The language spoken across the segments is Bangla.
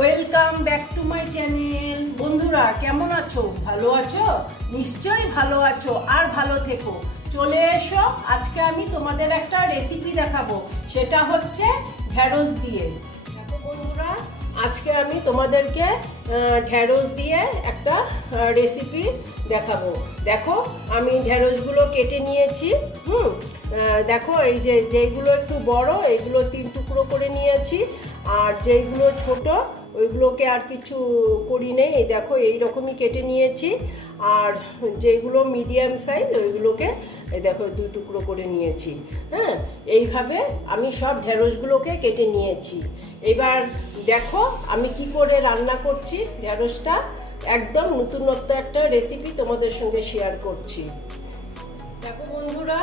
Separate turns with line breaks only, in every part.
Welcome back to my channel বন্ধুরা, কেমন আছো? ভালো আছো? নিশ্চয়ই ভালো আছো আর ভালো থেকো। চলে এসো, আজকে আমি তোমাদের একটা রেসিপি দেখাবো। সেটা হচ্ছে ঢ্যাঁড়স দিয়ে। বন্ধুরা, আজকে আমি তোমাদেরকে ঢ্যাঁড়স দিয়ে একটা রেসিপি দেখাবো। দেখো, আমি ঢ্যাঁড়সগুলো কেটে নিয়েছি, হুম? দেখো, এই যে যেইগুলো একটু বড়, এইগুলো তিন টুকরো করে নিয়েছি। আর যেইগুলো ছোট ওইগুলোকে আর কিছু করি নেই। এই দেখো এই রকমই কেটে নিয়েছি। আর যেগুলো মিডিয়াম সাইজ ওইগুলোকে এই দেখো, দুই টুকরো করে নিয়েছি। হ্যাঁ এইভাবে আমি সব ঢেঁড়সগুলোকে কেটে নিয়েছি। এবার দেখো, আমি কি করে রান্না করছি ঢেঁড়সটা। একদম নতুনত্ব একটা রেসিপি তোমাদের সঙ্গে শেয়ার করছি। দেখো বন্ধুরা,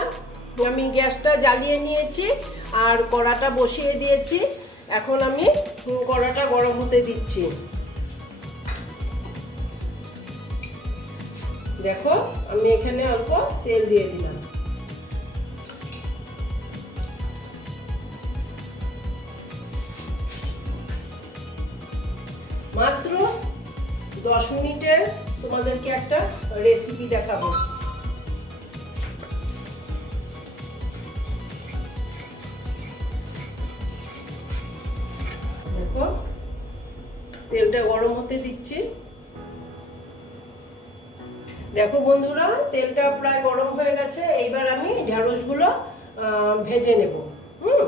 আমি গ্যাসটা জ্বালিয়ে নিয়েছি আর কড়াটা বসিয়ে দিয়েছি। এখন আমি কড়াটা গরম হতে দিচ্ছি। দেখো, আমি এখানে অল্প তেল দিয়ে দিলাম। মাত্র দশ মিনিটের তোমাদেরকে একটা রেসিপি দেখাবো। তেলটা গরম হতে দিচ্ছি। দেখো বন্ধুরা, তেলটা প্রায় গরম হয়ে গেছে, এইবার আমি ঢ্যাঁড়সগুলো ভেজে নেব। হুম?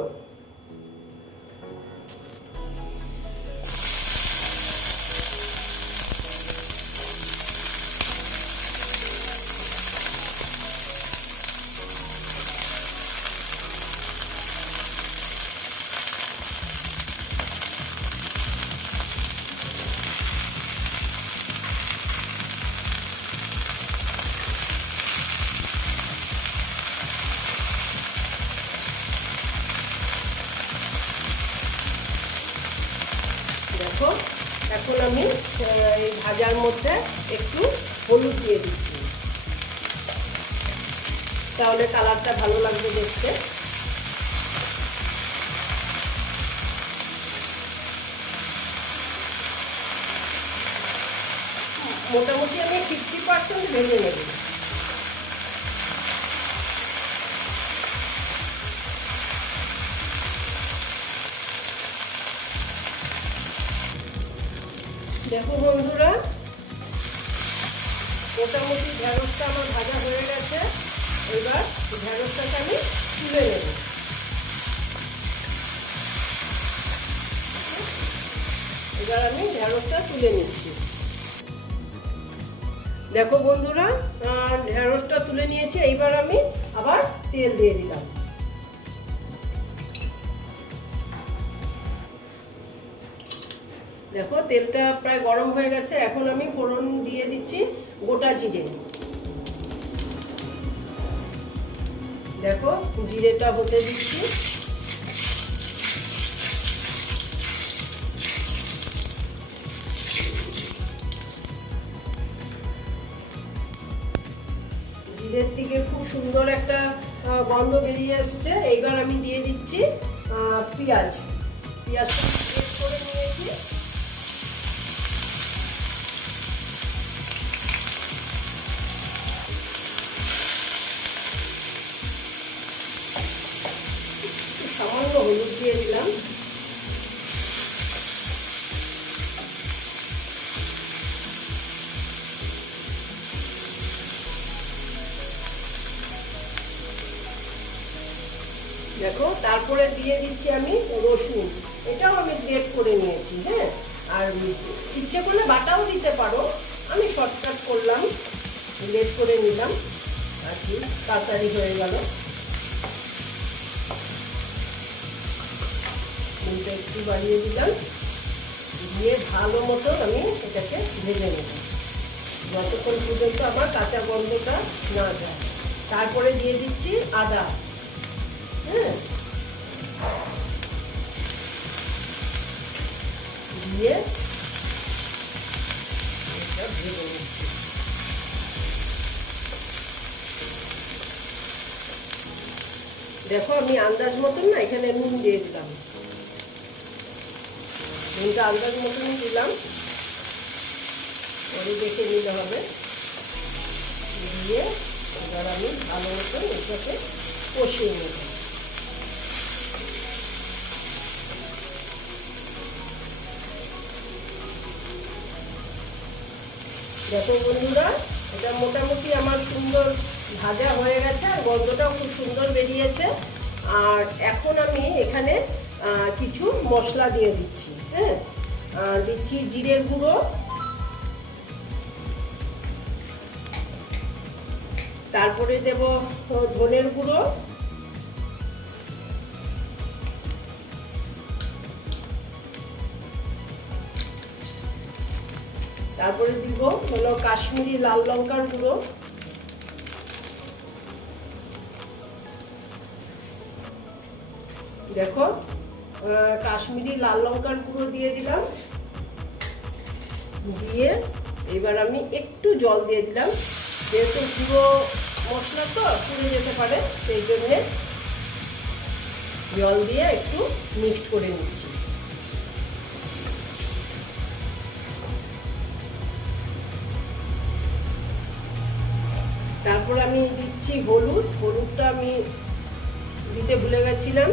দেখো, এখন আমি এই ভাজার মধ্যে একটু হলুদ দিয়ে দিচ্ছি। তাহলে কালারটা ভালো লাগবে দেখতে। মোটামুটি আমি ফিফটি পার্সেন্ট ভেজে নেব। দেখো বন্ধুরা মোটামুটি ঢ্যাঁড়সটা আমার ভাজা হয়ে গেছে। এবার ঢ্যাঁড়সটাকে আমি তুলে নেব। এবার আমি ঢ্যাঁড়সটা তুলে নিচ্ছি। দেখো বন্ধুরা আহ, ঢ্যাঁড়সটা তুলে নিয়েছি এইবার আমি আবার তেল দিয়ে দিলাম। দেখো, তেলটা প্রায় গরম হয়ে গেছে, এখন আমি ফোড়ন দিয়ে দিচ্ছি গোটা জিরে। দেখো, জিরেটা হতে দিচ্ছি। জিরের থেকে খুব সুন্দর একটা গন্ধ বেরিয়ে আসছে। এইবার আমি দিয়ে দিচ্ছি পেঁয়াজ। পেঁয়াজটা দেখো, তারপরে দিয়ে দিচ্ছি আমি রসুন। এটাও আমি গ্রেট করে নিয়েছি হ্যাঁ? আর ইচ্ছে করলে বাটাও দিতে পারো। আমি শর্টকাট করলাম, গ্রেট করে নিলাম, আর কি, তাড়াতাড়ি হয়ে গেল। একটু বাড়িয়ে দিলাম, দিয়ে ভালো মতো আমি এটাকে ভেজে নেব। যতক্ষণ পর্যন্ত আমার কাঁচা গন্ধটা না যায়। তারপরে দিয়ে দিচ্ছি আদা। দিয়ে দেখো, আমি আন্দাজ মতন না, এখানে নুন দিয়ে দিলাম। নুনটা আন্দাজ মতনই দিলাম। পরে দেখে নিতে হবে। দিয়ে এবার আমি ভালো মতন এটাকে কষিয়ে নেব। দেখো বন্ধুরা, এটা মোটামুটি আমার সুন্দর ভাজা হয়ে গেছে আর গন্ধটাও খুব সুন্দর বেরিয়েছে। আর এখন আমি এখানে কিছু মশলা দিয়ে দিচ্ছি হ্যাঁ? দিচ্ছি জিরের গুঁড়ো। তারপরে দেব ধনের গুঁড়ো। তারপরে দিব হলো কাশ্মীরি লাল লঙ্কার গুঁড়ো। দেখো কাশ্মীরি লাল লঙ্কার গুঁড়ো দিয়ে দিলাম। দিয়ে এবার আমি একটু জল দিয়ে দিলাম। যেহেতু পুরো মশলা তো পুড়ে যেতে পারে, সেই জন্যে জল দিয়ে একটু মিক্সড করে নিচ্ছি। তারপর আমি দিচ্ছি হলুদ, হলুদটা আমি দিতে ভুলে গেছিলাম।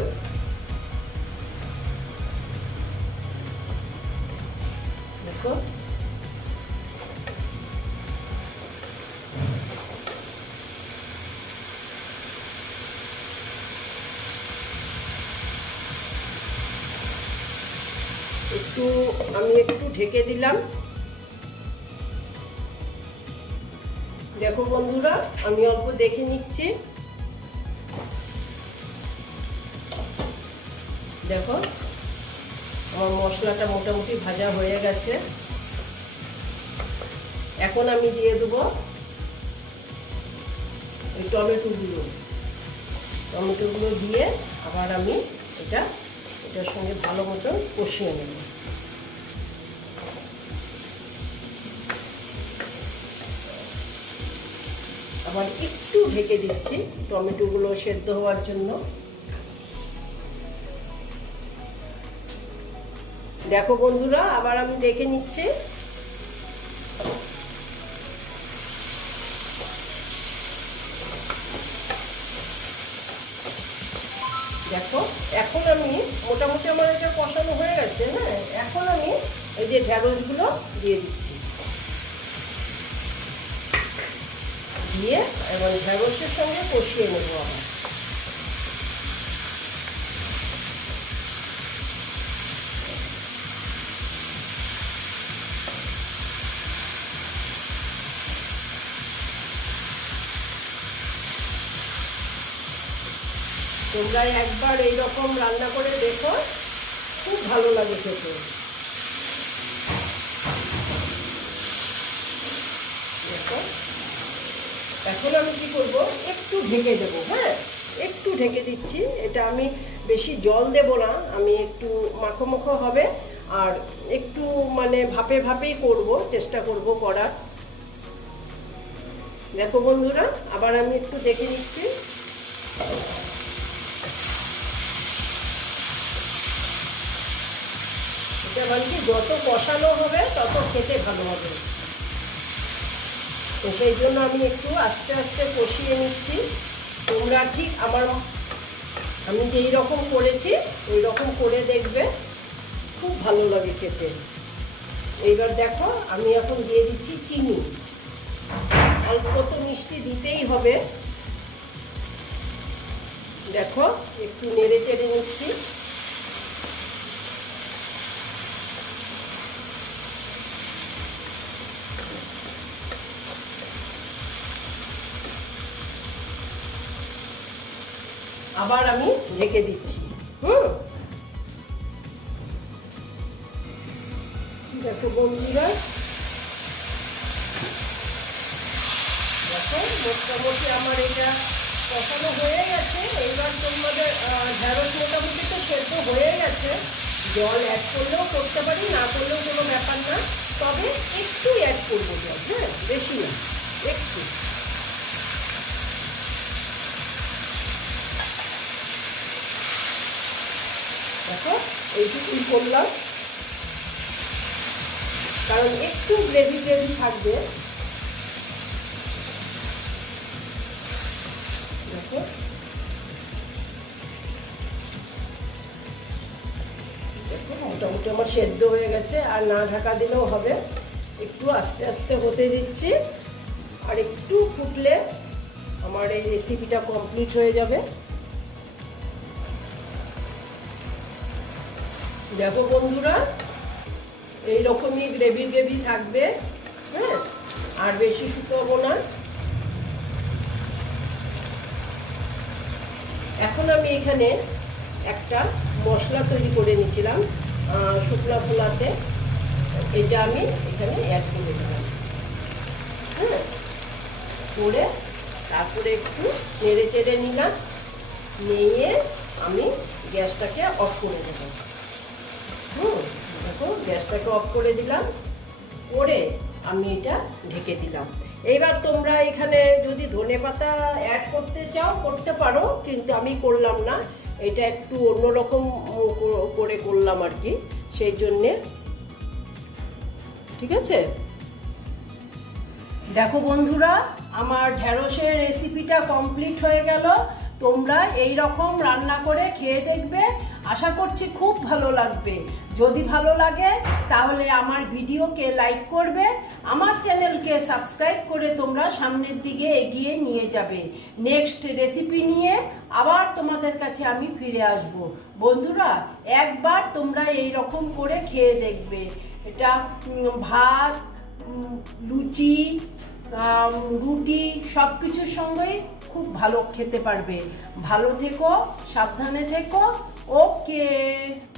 দেখো। একটু আমি একটু ঢেকে দিলাম। দেখো বন্ধুরা, আমি অল্প দেখে নিচ্ছি। দেখো, আমার মশলাটা মোটামুটি ভাজা হয়ে গেছে। এখন আমি দিয়ে দেবো ওই টমেটোগুলো। টমেটোগুলো দিয়ে আবার আমি এটা এটার সঙ্গে ভালো মতন কষিয়ে নেব। আবার একটু ঢেকে দিচ্ছি টমেটোগুলো সেদ্ধ হওয়ার জন্য। দেখো বন্ধুরা, আবার আমি দেখে নিচ্ছি। দেখো, এখন আমি মোটামুটি আমার এটা কষানো হয়ে গেছে হ্যাঁ? এখন আমি এই যে ঢ্যাঁড়সগুলো দিয়ে দিচ্ছি। দিয়ে এবং ঢ্যাঁড়সের সঙ্গে কষিয়ে নেব আবার তোমরা একবার এইরকম রান্না করে দেখো, খুব ভালো লাগে খেতে দেখো এখন আমি কি করব? একটু ঢেকে দেবো হ্যাঁ? একটু ঢেকে দিচ্ছি। এটা আমি বেশি জল দেব না, আমি একটু মাখো মাখো হবে। আর একটু মানে ভাপে ভাপেই করব, চেষ্টা করব করার। দেখো বন্ধুরা, আবার আমি একটু দেখে নিচ্ছি এটা মানে কি, যত কষানো হবে, তত খেতে ভালো হবে। তো সেই জন্য আমি একটু আস্তে আস্তে কষিয়ে নিচ্ছি। তোমরা ঠিক আমার আমি যেই রকম করেছি, ওই রকম করে দেখবে। খুব ভালো লাগে খেতে। এইবার দেখো, আমি এখন দিয়ে দিচ্ছি চিনি। অল্প তো মিষ্টি দিতেই হবে। দেখো, একটু নেড়ে চেড়ে নিচ্ছি। আবার আমি ঢেকে দিচ্ছি। হুম? দেখো বন্ধুরা। দেখো, মোটামুটি আমার এটা কষানো হয়ে গেছে। এইবার তোমাদের ঢেঁড়স মোটামুটি তো সেদ্ধ হয়ে গেছে। জল অ্যাড করলেও করতে পারি, না করলেও কোনো ব্যাপার না। তবে একটু অ্যাড করব জল হ্যাঁ? বেশি না, একটু। এইটুকুই করলাম কারণ একটু গ্রেভি গ্রেভি থাকবে। দেখো। মোটামুটি আমার সেদ্ধ হয়ে গেছে, আর না ঢাকা দিলেও হবে। একটু আস্তে আস্তে হতে দিচ্ছি, আর একটু ফুটলে আমার এই রেসিপিটা কমপ্লিট হয়ে যাবে। দেখো বন্ধুরা এই রকমই গ্রেভি গ্রেভি থাকবে হ্যাঁ? আর বেশি শুকাবো না। এখন আমি এখানে একটা মশলা তৈরি করে নিয়েছিলাম শুকনা ফোলাতে এটা আমি এখানে অ্যাড করে দিলাম। হ্যাঁ? করে তারপরে একটু নেড়ে চেড়ে নিলাম। নিয়ে আমি গ্যাসটাকে অফ করে দেবো হুম, দেখো, গ্যাসটাকে অফ করে দিলাম। করে আমি এটা ঢেকে দিলাম। এইবার তোমরা এখানে যদি ধনে পাতা অ্যাড করতে চাও, করতে পারো, কিন্তু আমি করলাম না। এটা একটু অন্যরকম করে করলাম আর কি, সেই জন্যে। ঠিক আছে? দেখো বন্ধুরা, আমার ঢ্যাঁড়সের রেসিপিটা কমপ্লিট হয়ে গেল। তোমরা এই রকম রান্না করে খেয়ে দেখবে। আশা করছি খুব ভালো লাগবে। যদি ভালো লাগে, তাহলে আমার ভিডিওকে লাইক করবে, আমার চ্যানেলকে সাবস্ক্রাইব করে তোমরা সামনের দিকে এগিয়ে নিয়ে যাবে। নেক্সট রেসিপি নিয়ে আবার তোমাদের কাছে আমি ফিরে আসব। বন্ধুরা, একবার তোমরা এই রকম করে খেয়ে দেখবে। এটা ভাত লুচি রুটি সব কিছুর সঙ্গেই খুব ভালো খেতে পারবে। ভালো থেকো, সাবধানে থেকো। Okay.